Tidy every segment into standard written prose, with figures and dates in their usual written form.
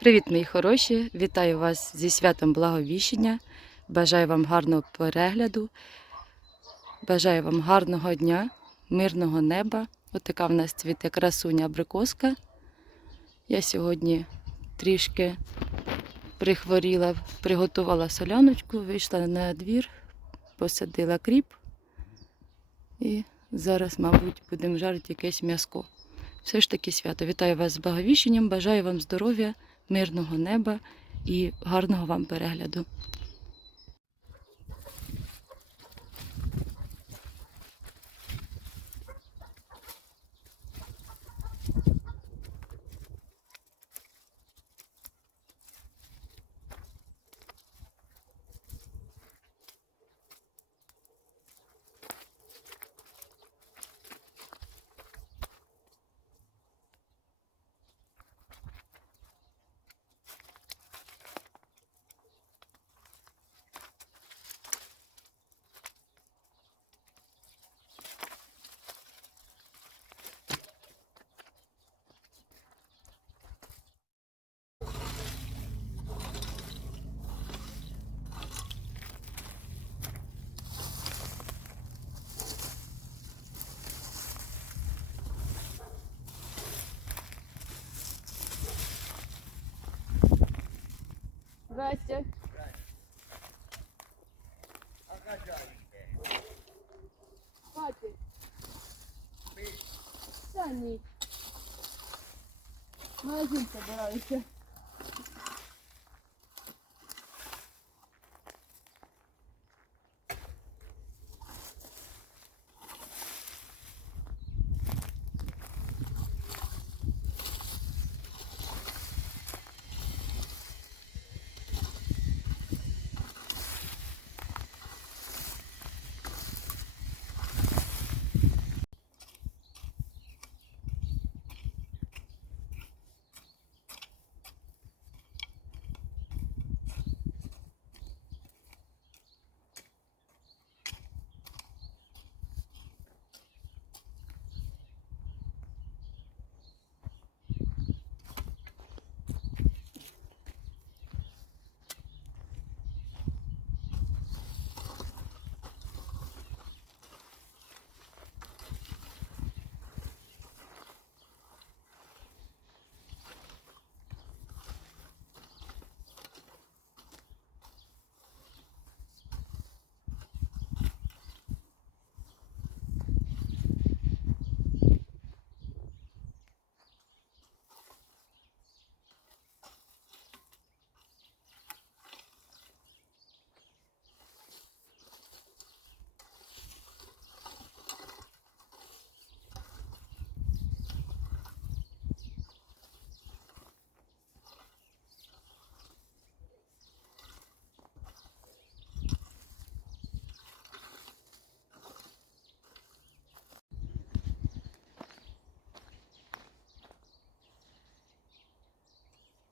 Привіт, мої хороші! Вітаю вас зі святом Благовіщення. Бажаю вам гарного перегляду. Бажаю вам гарного дня, мирного неба. Отака в нас цвіте красуня абрикоска. Я сьогодні трішки прихворіла, приготувала соляночку, вийшла на двір, посадила кріп. І зараз, мабуть, будемо жарити якесь м'яско. Все ж таки свято. Вітаю вас з Благовіщенням, бажаю вам здоров'я, мирного неба і гарного вам перегляду. Здрасте. Спати. Та ні. Магазин собираюся.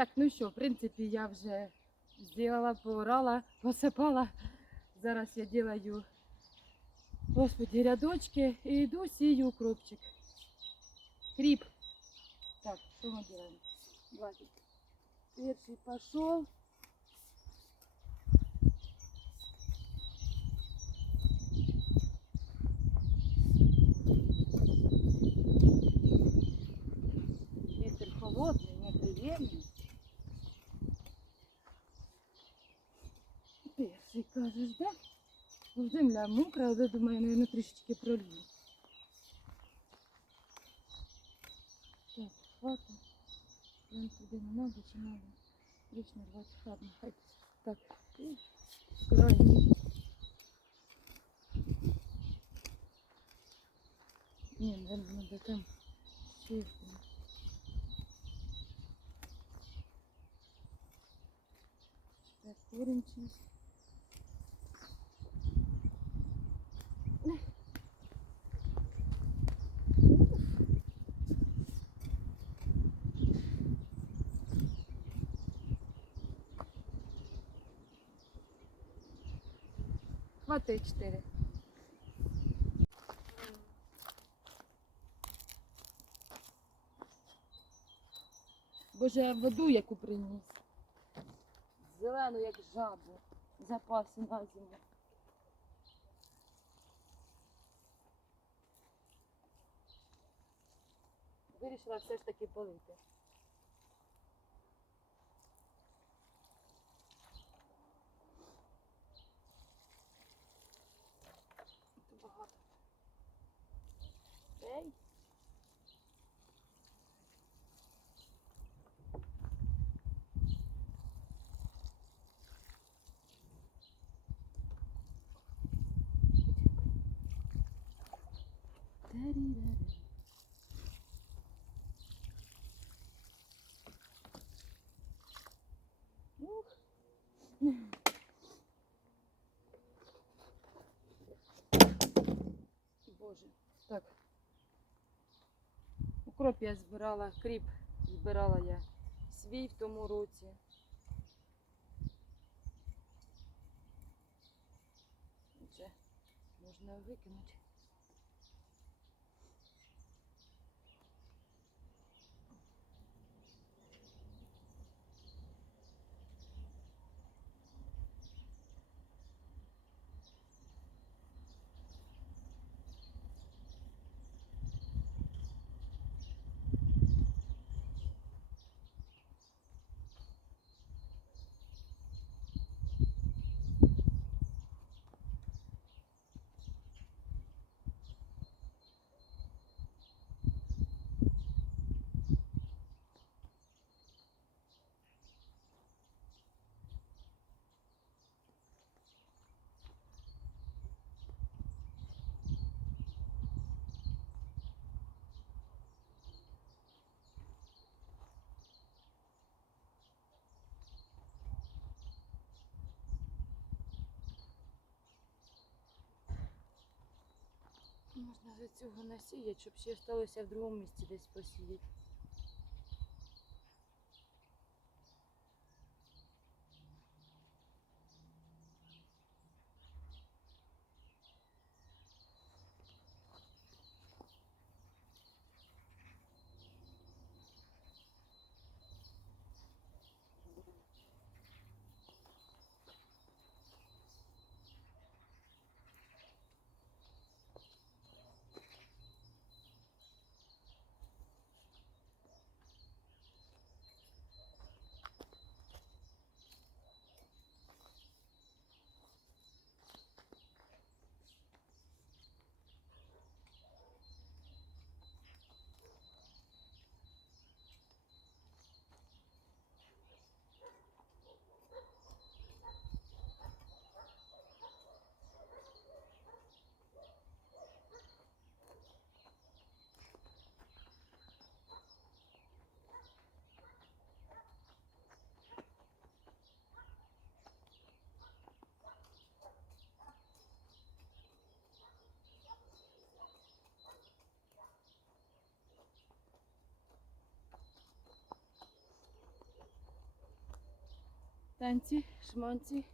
Так, ну що, в принципі, я вже зробила, поорала, посипала. Зараз я делаю, господи, рядочки і йду сію укропчик. Кріп. Так, що ми робимо? 20. Перший пішов. Вітер холодний, неприємний. Перший, кажеш, да? Земля мокра, але, думаю, наверное, трішечки пролью. Так, хватит. Прям туди не надо, чи надо? Лишнє 20, ладно, хай. Так, і крайній. Ні, наверное, надо там ще. Так, корінь чист. Хватить 4. Боже, я воду яку приніс. Зелену, як жабу. Запаси на зиму. Вирішила все ж таки полити. Тут багато. Ей! Ух. Боже, так. Укроп я збирала, кріп збирала я свій в тому році. Вже можна викинути. Можна вже цього насіяти, щоб ще залишилося в другому місці десь посіяти. Танці, шманці.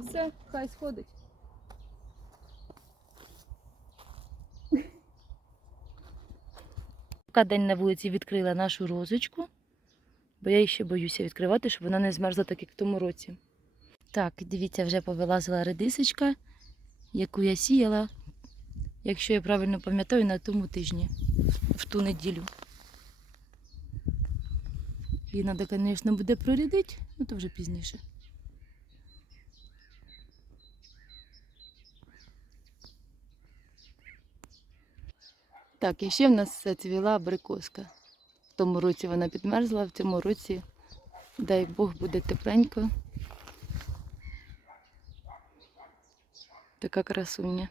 Все, хай сходить. Поки день на вулиці відкрила нашу розочку, бо я ще боюся відкривати, щоб вона не змерзла так, як в тому році. Так, дивіться, вже повилазила редисочка, яку я сіяла, якщо я правильно пам'ятаю, на тому тижні, в ту неділю. Її треба, звісно, буде прорядити, ну то вже пізніше. Так, і ще в нас зацвіла абрикоска. В тому році вона підмерзла, в цьому році, дай Бог, буде тепленько. Така красуня.